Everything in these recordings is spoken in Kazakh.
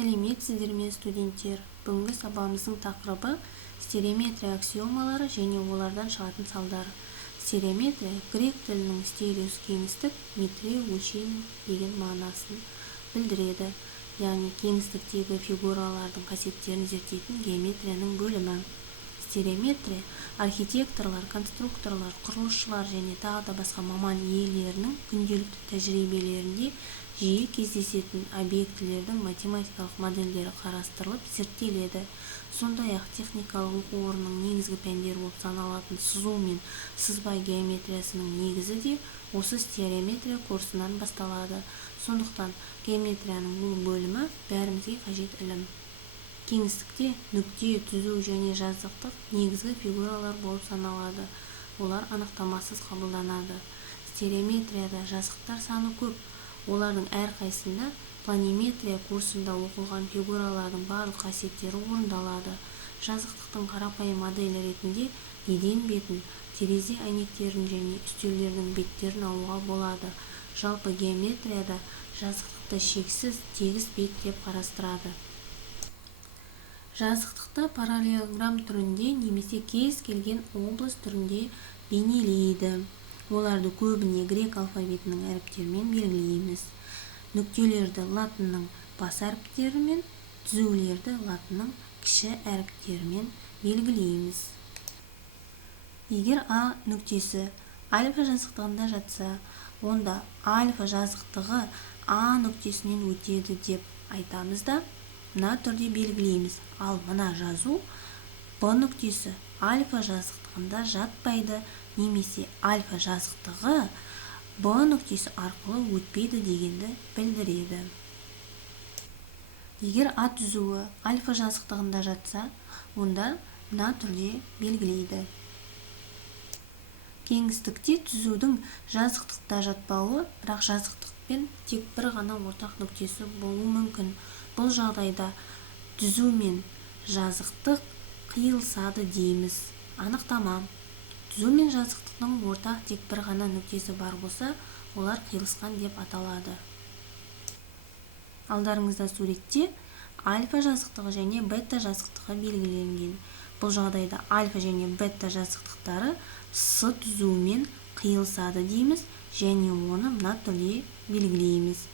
Сәлеметсіздер ме, студенттер? Бүгінгі сабағымыздың тақырыбы стереометрия аксиомалары және олардан шығатын салдар. Стереометрия грек тілінің стереос кеңістік, метрео өлшем деген мағынасын білдіреді. Яғни кеңістіктегі фигуралардың қасиеттерін зерттейтін геометрияның бөлімі. Стереометрия архитекторлар, конструкторлар, құрылысшылар және тағы да басқа маман иелерінің күнделікті тәжірибелерінде жиі кездесетін объектілердің математикалық модельдері қарастырылып зерттеледі. Сондай-ақ техникалық оқу орнының негізгі пәндері болып саналатын сызу мен сызба геометриясының негізі де осы стереометрия курсынан басталады. Сондықтан геометрияның бұл бөлімі бәрімізге қажет ілім. Кеңістікте нүкте, түзу және жазықтық негізгі фигуралар болып саналады. Олар анықтамасыз қабылданады. Стереометрияда жазықтар саны көп. Олардың әрқайсында планиметрия курсында оқылған фигуралардың барлық қасиеттері орындалады. Жазықтықтың қарапайым моделі ретінде еден бетін, терезе әйнектерін және үстелдердің беттерін алуға болады. Жалпы геометрияда жазықтықты шексіз тегіс бет деп қарастырады. Жазықтықты параллелограмм түрінде немесе кез келген облыс түрінде бейнелейді. Оларды көбіне грек алфавитінің әріптерімен белгілейміз. Нүктелерді латынның бас әріптерімен, түзулерді латынның кіші әріптерімен белгілейміз. Егер А нүктесі альфа жазықтығында жатса, онда альфа жазықтығы А нүктесінен өтеді деп айтамыз да, мына түрде белгілейміз. Ал мына жазу Б нүктесі альфа жазықтығында жатпайды, немесе альфа жазықтығы Б нүктесі арқылы өтпейді дегенді білдіреді. Егер А түзуі альфа жазықтығында жатса, онда мына түрде белгілейді. Кеңістікте түзудің жазықтықта жатпауы, бірақ жазықтықпен тек бір ғана ортақ нүктесі болуы мүмкін. Бұл жағдайда түзу мен жазықтық қиылысады дейміз. Анықтама: түзу мен жазықтықтың ортақ тек бір ғана нүктесі бар болса, олар қиылысқан деп аталады. Алдарыңызда суретте альфа жазықтығы және бета жазықтығы белгіленген. Бұл жағдайда альфа және бета жазықтықтары С түзуімен қиылысады дейміз және оны мына түрде белгілейміз.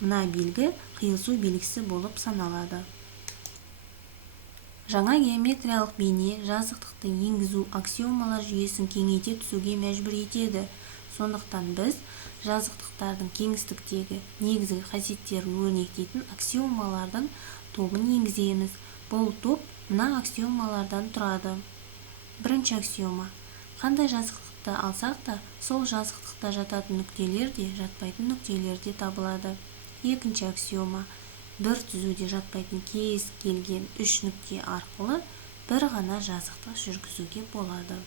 Мына белгі қиылысу белгісі болып саналады. Жаңа геометриялық бейне жазықтықты енгізу аксиомалар жүйесін кеңейте түсуге мәжбүр етеді. Сондықтан біз жазықтықтардың кеңістіктегі негізгі қасиеттерін өрнектейтін аксиомалардың тобын енгіземіз. Бұл топ мына аксиомалардан тұрады. Бірінші аксиома: қандай жазықтықты алсақ та, сол жазықтықта жататын нүктелер де, жатпайтын нүктелер де табылады. Екінші аксиома: бір түзуде жатпайтын кез келген үш нүкте арқылы бір ғана жазықтық жүргізуге болады.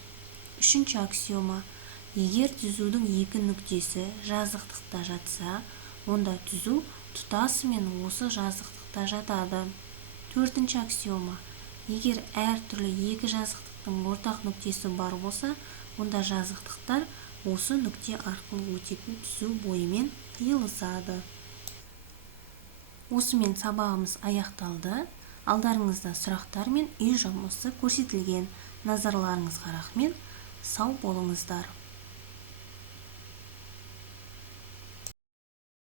Үшінші аксиома: егер түзудің екі нүктесі жазықтықта жатса, онда түзу тұтасымен осы жазықтықта жатады. Төртінші аксиома: егер әр түрлі екі жазықтықтың ортақ нүктесі бар болса, онда жазықтықтар осы нүкте арқылы өтетін түзу бойымен қиылысады. Осымен сабағымыз аяқталды. Алдарыңызда сұрақтар мен үй жұмысы көрсетілген. Назарларыңызға рахмет. Сау болыңыздар.